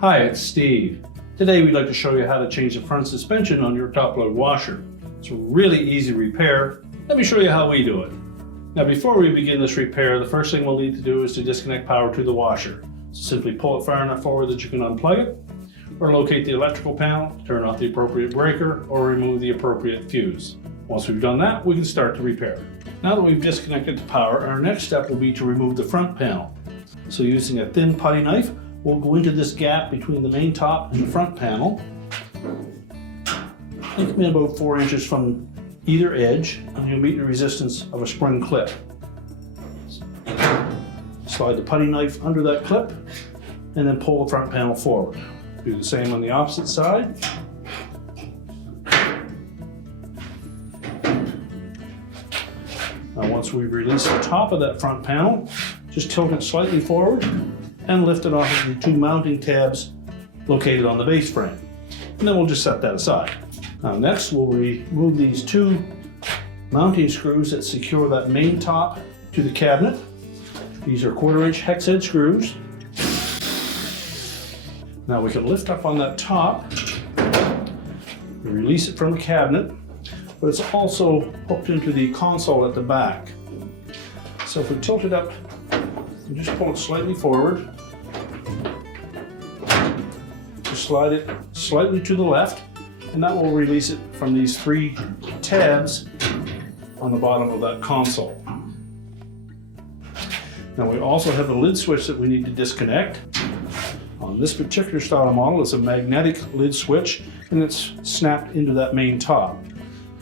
Hi, it's Steve. Today we'd like to show you how to change the front suspension on your top load washer. It's a really easy repair. Let me show you how we do it. Now before we begin this repair, the first thing we'll need to do is to disconnect power to the washer. So simply pull it far enough forward that you can unplug it, or locate the electrical panel, turn off the appropriate breaker, or remove the appropriate fuse. Once we've done that, we can start the repair. Now that we've disconnected the power, our next step will be to remove the front panel. So using a thin putty knife, we'll go into this gap between the main top and the front panel. It can be about 4 inches from either edge, and you'll meet the resistance of a spring clip. Slide the putty knife under that clip, and then pull the front panel forward. Do the same on the opposite side. Now once we've released the top of that front panel, just tilt it slightly forward and lift it off of the 2 mounting tabs located on the base frame. And then we'll just set that aside. Now next we'll remove these 2 mounting screws that secure that main top to the cabinet. These are 1/4 inch hex head screws. Now we can lift up on that top, release it from the cabinet, but it's also hooked into the console at the back. So if we tilt it up and just pull it slightly forward, just slide it slightly to the left, and that will release it from these 3 tabs on the bottom of that console. Now we also have a lid switch that we need to disconnect. On this particular style model, it's a magnetic lid switch, and it's snapped into that main top.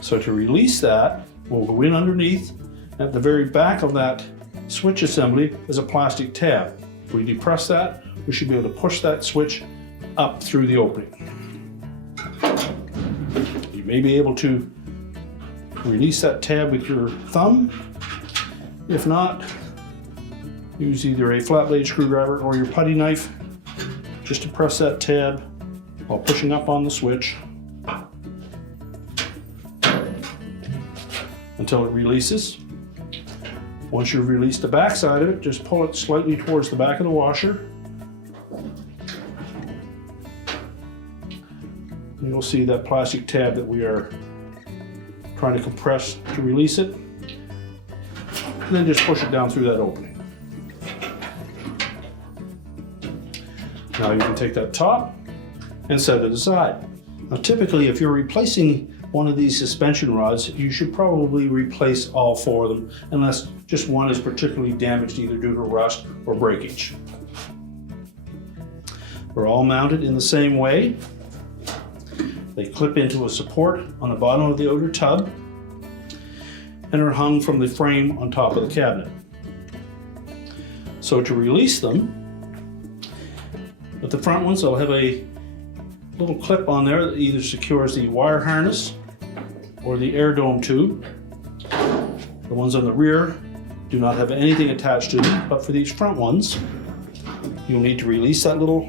So to release that, we'll go in underneath. At the very back of that switch assembly is a plastic tab. If we depress that, we should be able to push that switch up through the opening. You may be able to release that tab with your thumb. If not, use either a flat blade screwdriver or your putty knife just to press that tab while pushing up on the switch until it releases. Once you've released the back side of it, just pull it slightly towards the back of the washer. And you'll see that plastic tab that we are trying to compress to release it. And then just push it down through that opening. Now you can take that top and set it aside. Now typically if you're replacing one of these suspension rods, you should probably replace all 4 of them unless just one is particularly damaged either due to rust or breakage. They're all mounted in the same way. They clip into a support on the bottom of the outer tub and are hung from the frame on top of the cabinet. So to release them, with the front ones, I'll have a little clip on there that either secures the wire harness or the air dome tube. The ones on the rear do not have anything attached to them, but for these front ones, you'll need to release that little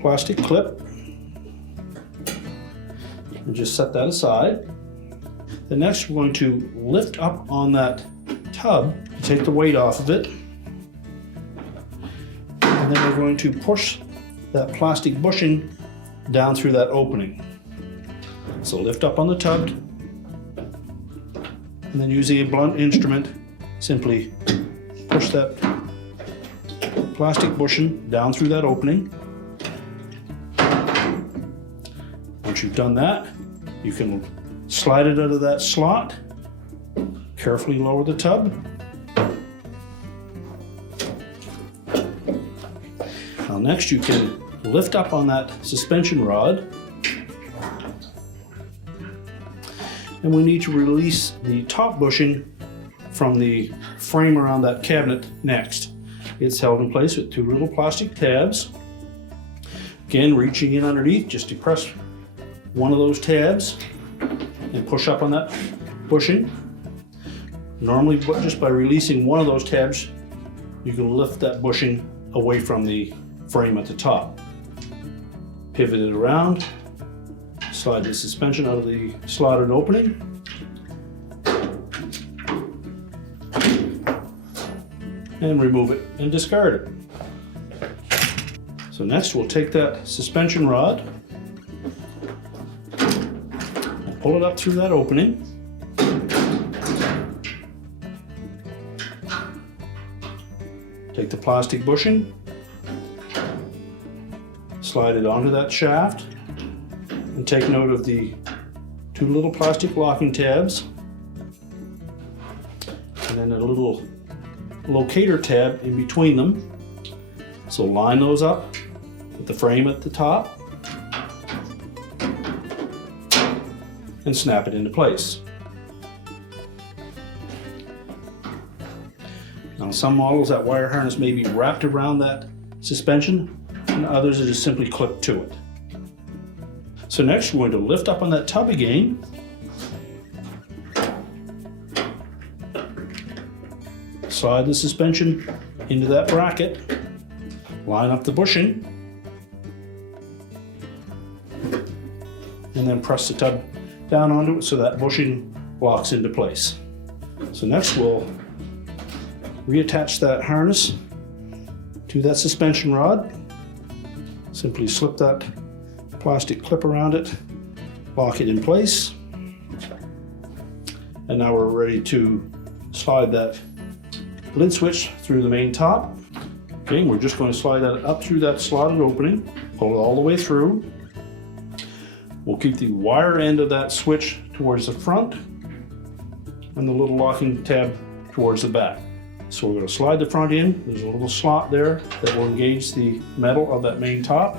plastic clip and just set that aside. Then next we're going to lift up on that tub, take the weight off of it, and then we're going to push that plastic bushing down through that opening. So lift up on the tub, and then using a blunt instrument, simply push that plastic bushing down through that opening. Once you've done that, you can slide it out of that slot, carefully lower the tub. Now next you can lift up on that suspension rod, and we need to release the top bushing from the frame around that cabinet next. It's held in place with 2 little plastic tabs. Again, reaching in underneath, just depress one of those tabs and push up on that bushing. Normally, just by releasing one of those tabs, you can lift that bushing away from the frame at the top. Pivot it around, slide the suspension out of the slotted opening, and remove it and discard it. So next we'll take that suspension rod, pull it up through that opening. Take the plastic bushing, slide it onto that shaft, and take note of the two little plastic locking tabs, and then a little locator tab in between them. So line those up with the frame at the top and snap it into place. Now some models, that wire harness may be wrapped around that suspension, and others are just simply clipped to it. So next we're going to lift up on that tub again, slide the suspension into that bracket, line up the bushing, and then press the tub down onto it so that bushing locks into place. So next we'll reattach that harness to that suspension rod. Simply slip that plastic clip around it, lock it in place, and now we're ready to slide that lid switch through the main top. Okay, we're just going to slide that up through that slotted opening, pull it all the way through. We'll keep the wire end of that switch towards the front and the little locking tab towards the back. So we're going to slide the front in. There's a little slot there that will engage the metal of that main top.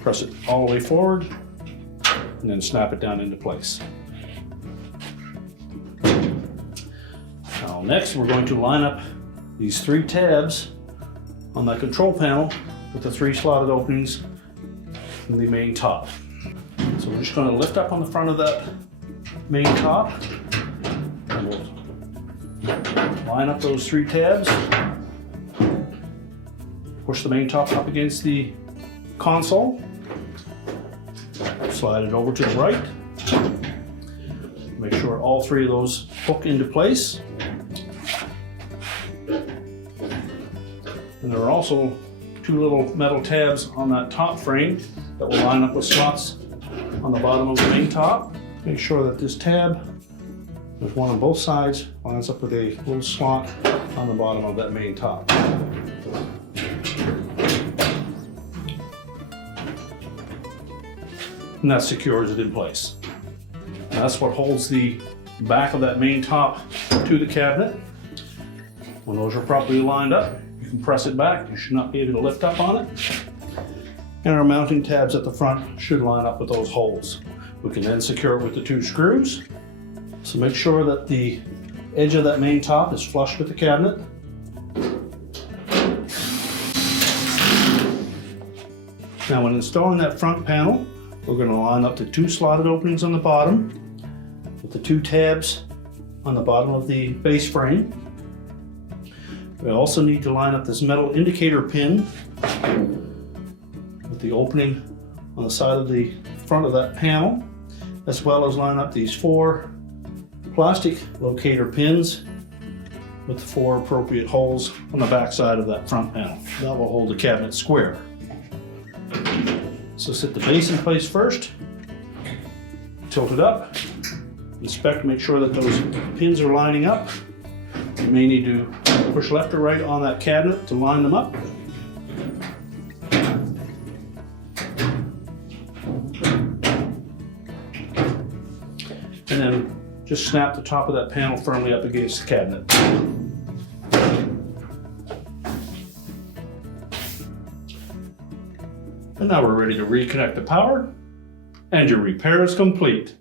Press it all the way forward and then snap it down into place. Now next we're going to line up these three tabs on that control panel with the three slotted openings in the main top. So we're just going to lift up on the front of that main top, and we'll line up those three tabs, push the main top up against the console, slide it over to the right, make sure all three of those hook into place. And there are also two little metal tabs on that top frame that will line up with slots on the bottom of the main top. Make sure that this tab, there's one on both sides, lines up with a little slot on the bottom of that main top. And that secures it in place. And that's what holds the back of that main top to the cabinet. When those are properly lined up, you can press it back. You should not be able to lift up on it. And our mounting tabs at the front should line up with those holes. We can then secure it with the two screws. So make sure that the edge of that main top is flush with the cabinet. Now when installing that front panel, we're going to line up the two slotted openings on the bottom with the two tabs on the bottom of the base frame. We also need to line up this metal indicator pin with the opening on the side of the front of that panel, as well as line up these four plastic locator pins with the four appropriate holes on the back side of that front panel. That will hold the cabinet square. So set the base in place first, tilt it up, inspect, make sure that those pins are lining up. You may need to push left or right on that cabinet to line them up. And then just snap the top of that panel firmly up against the cabinet. And now we're ready to reconnect the power, and your repair is complete.